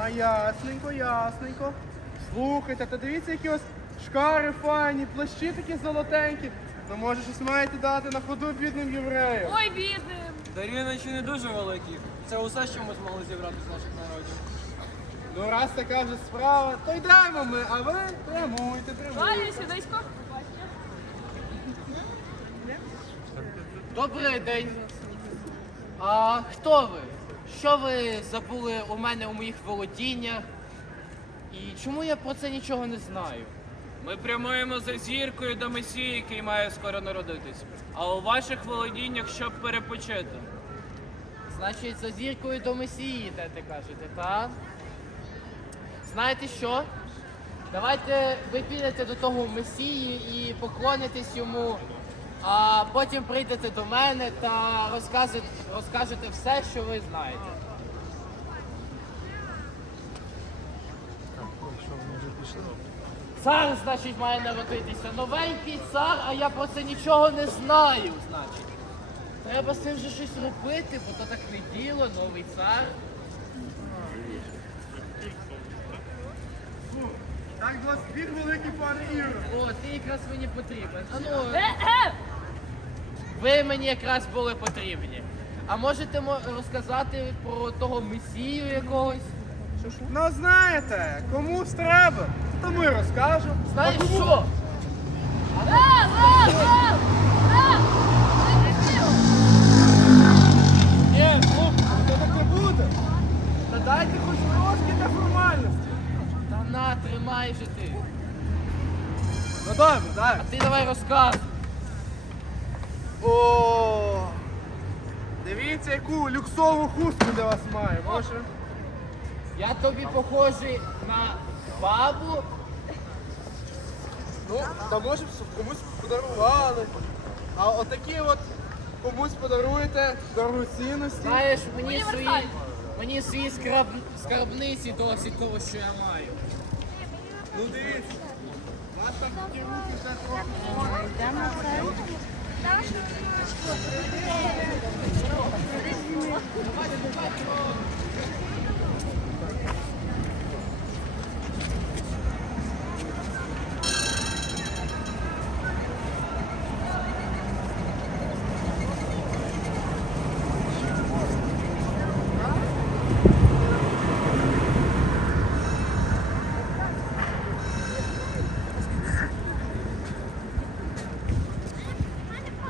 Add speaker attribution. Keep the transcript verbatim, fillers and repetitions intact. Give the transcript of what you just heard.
Speaker 1: ясненько, ясненько. Слухайте, та дивіться, які ось шкари файні, плащі такі золотенькі. Ну, може, щось маєте дати на ходу бідним євреям?
Speaker 2: Ой, бідним!
Speaker 3: Дарі наче не дуже великі. Це усе, що ми змогли зібрати з наших народів.
Speaker 1: Ну, раз така вже справа, то йдемо ми, а ви прямуйте, прямуйте.
Speaker 2: Валя, сюдечко.
Speaker 4: Добрий день. А хто ви? Що ви забули у мене у моїх володіннях? І чому я про це нічого не знаю?
Speaker 5: Ми прямуємо за зіркою до Месії, який має скоро народитись. А у ваших володіннях, щоб перепочити.
Speaker 4: Значить, за зіркою до Месії йдете, кажете, так? Знаєте що? Давайте ви підете до того Месії і поклонитесь йому, а потім прийдете до мене та розкажете, розкажете все, що ви знаєте. Цар, значить, має народитися. Новенький цар, а я про це нічого не знаю, значить. Треба з цим вже щось робити, бо то так не діло, новий цар.
Speaker 1: Так, у вас збір великий, пане Ігор.
Speaker 4: О, ти якраз мені потрібен. А ну,
Speaker 2: Е-е!
Speaker 4: ви мені якраз були потрібні. А можете мо- розказати про того месію якогось?
Speaker 1: Ну, знаєте, комусь треба, то ми розкажемо.
Speaker 4: Знаєш
Speaker 1: А кому?
Speaker 4: що?
Speaker 2: Рав, рав, рав! Рав!
Speaker 1: Ні, слухайте, то так не буде. Та дайте хоч трошки для формальності.
Speaker 4: Та на, тримай же ти.
Speaker 1: Ну добре, так.
Speaker 4: А ти давай розказуй.
Speaker 1: О, дивіться, яку люксову хустку для вас маю. Може?
Speaker 4: Я тобі похожий на бабу.
Speaker 1: Ну, та може б комусь подарували. А отакі от комусь подаруєте дорогоцінності.
Speaker 4: Знаєш, мені свої,
Speaker 2: Універсальний.
Speaker 4: мені свої скраб, скарбниці досить того, що я маю.
Speaker 1: Ну дивіться. Вас там такі руки вже трохи.